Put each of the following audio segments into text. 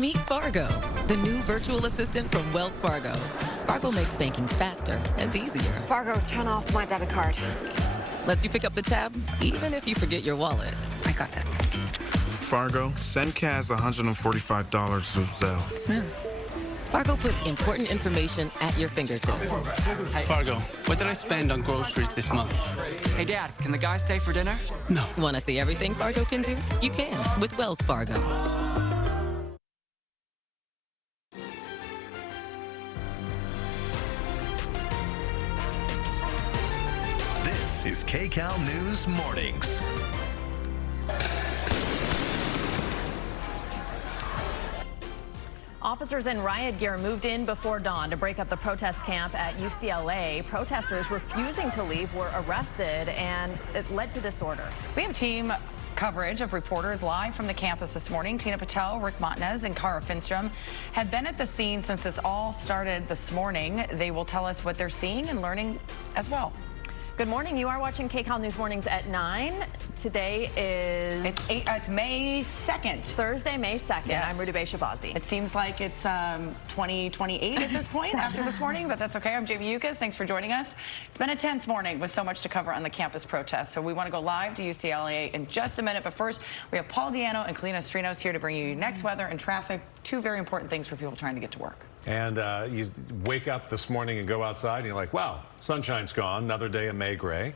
Meet Fargo, the new virtual assistant from Wells Fargo. Fargo makes banking faster and easier. Fargo, turn off my debit card. Lets you pick up the tab, even if you forget your wallet. I got this. Fargo, send Kaz $145 with Zelle. Smooth. Fargo puts important information at your fingertips. Fargo, what did I spend on groceries this month? Hey, Dad, can the guys stay for dinner? No. Want to see everything Fargo can do? You can with Wells Fargo. This is Kcal News Mornings. Officers in riot gear moved in before dawn to break up the protest camp at UCLA. Protesters refusing to leave were arrested, and it led to disorder. We have team coverage of reporters live from the campus this morning. Tina Patel, Rick Montanez, and Cara Finstrom have been at the scene since this all started this morning. They will tell us what they're seeing and learning as well. Good morning. You are watching Kcal News Mornings at 9. Today is... It's May 2nd. Thursday, May 2nd. Yes. I'm Rudy Baishabazi. It seems like it's 2028 at this point after this morning, but that's okay. I'm Jamie Yukas. Thanks for joining us. It's been a tense morning with so much to cover on the campus protest. So we want to go live to UCLA in just a minute. But first, we have Paul Diano and Kalina Strinos here to bring you next weather and traffic. Two very important things for people trying to get to work. And you wake up this morning and go outside and you're like, wow, sunshine's gone, another day of May gray.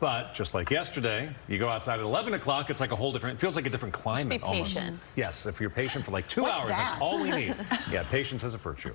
But just like yesterday, you go outside at 11 o'clock, it's like a whole different, it feels like a different climate. Just be patient. Yes, if you're patient for like 2 hours, that? that's all we need. Yeah, patience is a virtue.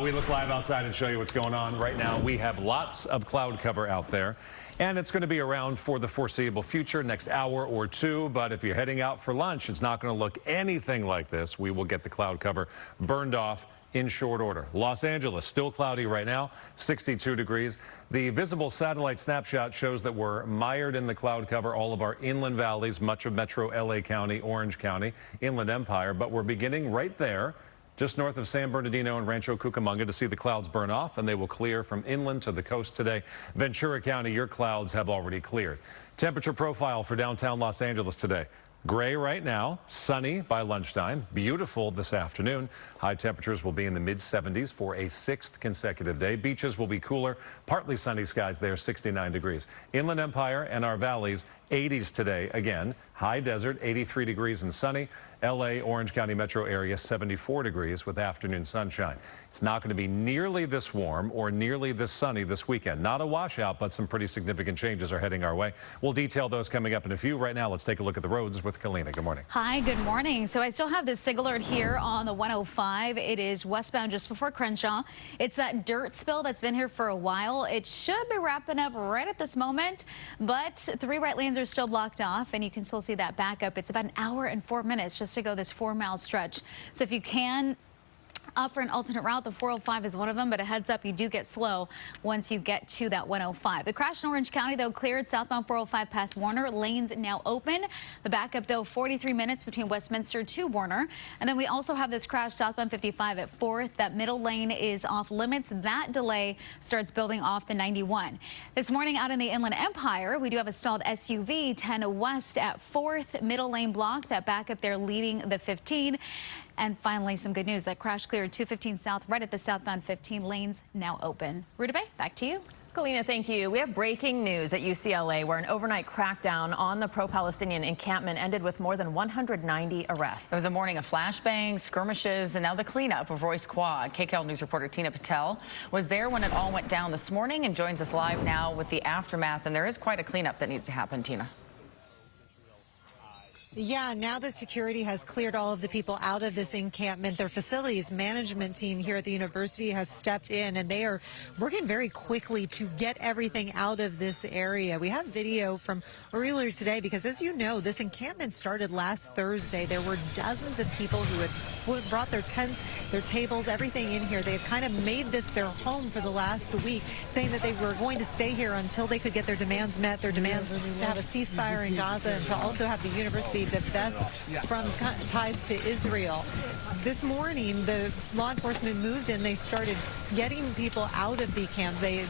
We look live outside and show you what's going on right now. We have lots of cloud cover out there. And it's going to be around for the foreseeable future, next hour or two. But if you're heading out for lunch, it's not going to look anything like this. We will get the cloud cover burned off in short order. Los Angeles, still cloudy right now, 62 degrees. The visible satellite snapshot shows that we're mired in the cloud cover, all of our inland valleys, much of metro LA County, Orange County, Inland Empire. But we're beginning right there, just north of San Bernardino and Rancho Cucamonga, to see the clouds burn off, and they will clear from inland to the coast today. Ventura County, your clouds have already cleared. Temperature profile for downtown Los Angeles today. Gray right now, sunny by lunchtime, beautiful this afternoon. High temperatures will be in the mid-70s for a 6th consecutive day. Beaches will be cooler, partly sunny skies there, 69 degrees. Inland Empire and our valleys, 80s today again. High desert, 83 degrees and sunny. LA, Orange County metro area, 74 degrees with afternoon sunshine. It's not going to be nearly this warm or nearly this sunny this weekend. Not a washout, but some pretty significant changes are heading our way. We'll detail those coming up in a few. Right now, let's take a look at the roads with Kalina. Good morning. Hi, good morning. So I still have this SIG alert here on the 105. It is westbound just before Crenshaw. It's that dirt spill that's been here for a while. It should be wrapping up right at this moment, but 3 right lanes are still blocked off, and you can still see that backup. It's about an hour and 4 minutes just to go this 4-mile stretch. So if you can opt for an alternate route, the 405 is one of them, but a heads up, you do get slow once you get to that 105. The crash in Orange County, though, cleared southbound 405 past Warner. Lanes now open. The backup, though, 43 minutes between Westminster to Warner. And then we also have this crash southbound 55 at 4th. That middle lane is off limits. That delay starts building off the 91. This morning out in the Inland Empire, we do have a stalled SUV 10 west at 4th. Middle lane block. That backup there leading the 15. And finally, some good news. That crash cleared 215 south right at the southbound 15 lanes now open. Ruta Bay, back to you. Kalina, thank you. We have breaking news at UCLA where an overnight crackdown on the pro-Palestinian encampment ended with more than 190 arrests. It was a morning of flashbangs, skirmishes, and now the cleanup of Royce Quad. Kcal News reporter Tina Patel was there when it all went down this morning and joins us live now with the aftermath. And there is quite a cleanup that needs to happen, Tina. Yeah, now that security has cleared all of the people out of this encampment, their facilities management team here at the university has stepped in, and they are working very quickly to get everything out of this area. We have video from earlier today because, as you know, this encampment started last Thursday. There were dozens of people who had brought their tents, their tables, everything in here. They had kind of made this their home for the last week, saying that they were going to stay here until they could get their demands met, their demands to have a ceasefire in Gaza and to also have the university University divest from ties to Israel. This morning, the law enforcement moved in. They started getting people out of the camp. They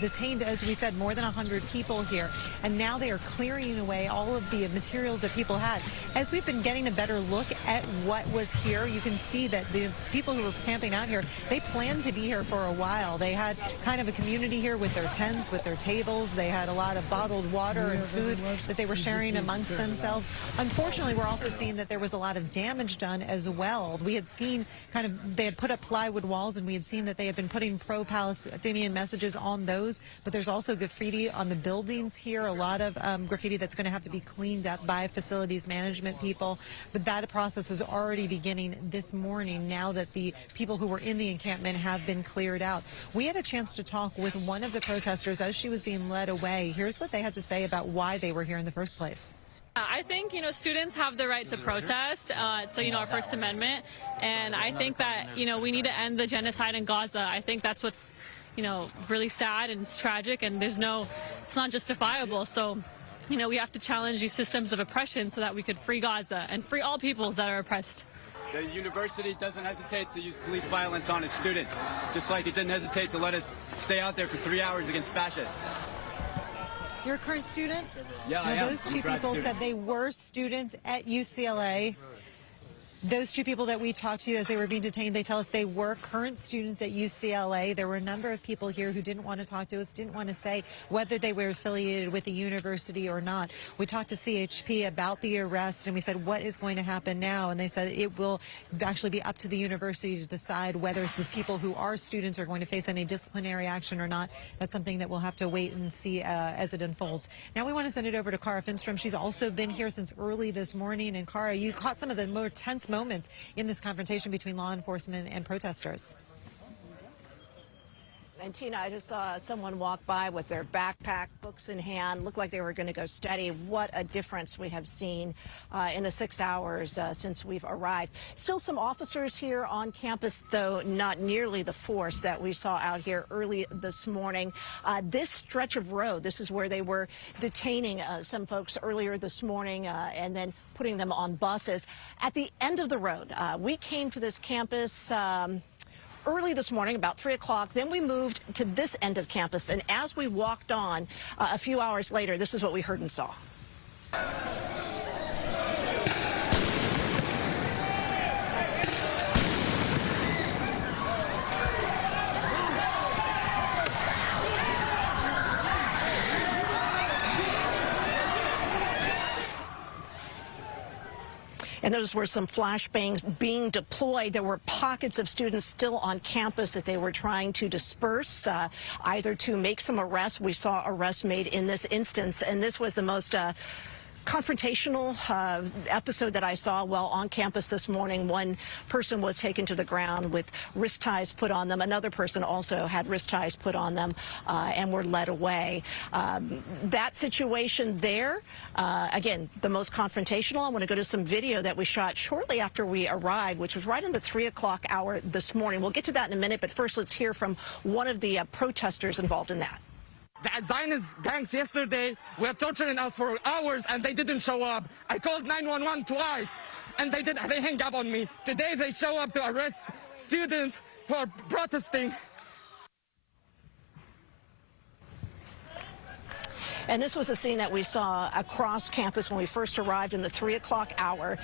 detained, as we said, more than 100 people here, and now they are clearing away all of the materials that people had. As we've been getting a better look at what was here, you can see that the people who were camping out here, they planned to be here for a while. They had kind of a community here with their tents, with their tables. They had a lot of bottled water and food that they were sharing amongst themselves. Unfortunately, we're also seeing that there was a lot of damage done as well. We had seen they had put up plywood walls, and we had seen that they had been putting pro-Palestinian messages on those, but there's also graffiti on the buildings here, a lot of graffiti that's going to have to be cleaned up by facilities management people. But that process is already beginning this morning now that the people who were in the encampment have been cleared out. We had a chance to talk with one of the protesters as she was being led away. Here's what they had to say about why they were here in the first place. I think, students have the right to protest. It's, our First Amendment. And I think that, we need to end the genocide in Gaza. I think that's what's, really sad and it's tragic, and it's not justifiable. So, we have to challenge these systems of oppression so that we could free Gaza and free all peoples that are oppressed. The university doesn't hesitate to use police violence on its students, just like it didn't hesitate to let us stay out there for 3 hours against fascists. You're a current student? Yeah, I am. Those two people said they were students at UCLA. Those two people that we talked to as they were being detained, they tell us they were current students at UCLA. There were a number of people here who didn't want to talk to us, didn't want to say whether they were affiliated with the university or not. We talked to CHP about the arrest, and we said, what is going to happen now? And they said it will actually be up to the university to decide whether the people who are students are going to face any disciplinary action or not. That's something that we'll have to wait and see as it unfolds. Now we want to send it over to Cara Finstrom. She's also been here since early this morning. And Cara, you caught some of the more tense moments in this confrontation between law enforcement and protesters. And Tina, I just saw someone walk by with their backpack, books in hand, looked like they were going to go study. What a difference we have seen in the 6 hours since we've arrived. Still some officers here on campus, though not nearly the force that we saw out here early this morning. This stretch of road, this is where they were detaining some folks earlier this morning and then putting them on buses. At the end of the road, we came to this campus early this morning, about 3 o'clock. Then we moved to this end of campus. And as we walked on a few hours later, this is what we heard and saw. And those were some flashbangs being deployed. There were pockets of students still on campus that they were trying to disperse, either to make some arrests. We saw arrests made in this instance, and this was the most confrontational episode that I saw while on campus this morning. One person was taken to the ground with wrist ties put on them. Another person also had wrist ties put on them and were led away. That situation there, again, the most confrontational. I want to go to some video that we shot shortly after we arrived, which was right in the 3 o'clock hour this morning. We'll get to that in a minute, but first let's hear from one of the protesters involved in that. The Zionist gangs yesterday were torturing us for hours and they didn't show up. I called 911 twice and they hang up on me. Today they show up to arrest students who are protesting. And this was the scene that we saw across campus when we first arrived in the 3 o'clock hour.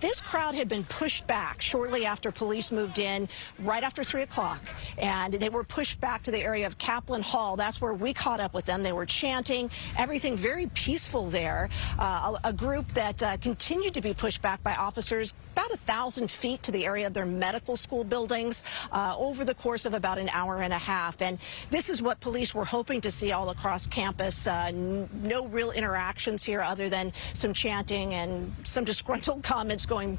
This crowd had been pushed back shortly after police moved in, right after 3 o'clock. And they were pushed back to the area of Kaplan Hall. That's where we caught up with them. They were chanting, everything very peaceful there. A group that continued to be pushed back by officers about 1,000 feet to the area of their medical school buildings over the course of about an hour and a half. And this is what police were hoping to see all across campus. No real interactions here other than some chanting and some disgruntled comments going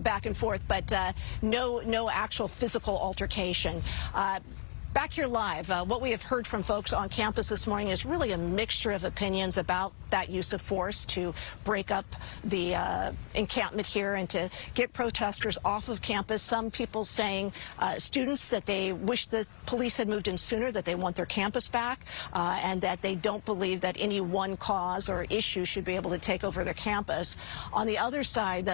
back and forth, but no actual physical altercation. back here live, what we have heard from folks on campus this morning is really a mixture of opinions about that use of force to break up the encampment here and to get protesters off of campus. Some people saying, students, that they wish the police had moved in sooner, that they want their campus back, and that they don't believe that any one cause or issue should be able to take over their campus. On the other side,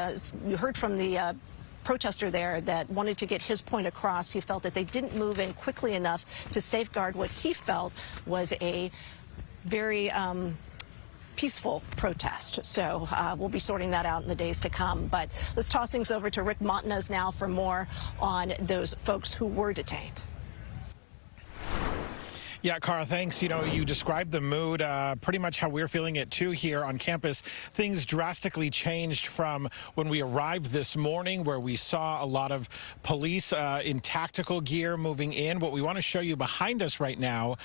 you heard from the protester there that wanted to get his point across. He felt that they didn't move in quickly enough to safeguard what he felt was a very peaceful protest. So we'll be sorting that out in the days to come. But let's toss things over to Rick Montanez now for more on those folks who were detained. Yeah, Carl, thanks. You know, you described the mood, pretty much how we're feeling it too here on campus. Things drastically changed from when we arrived this morning, where we saw a lot of police in tactical gear moving in. What we want to show you behind us right now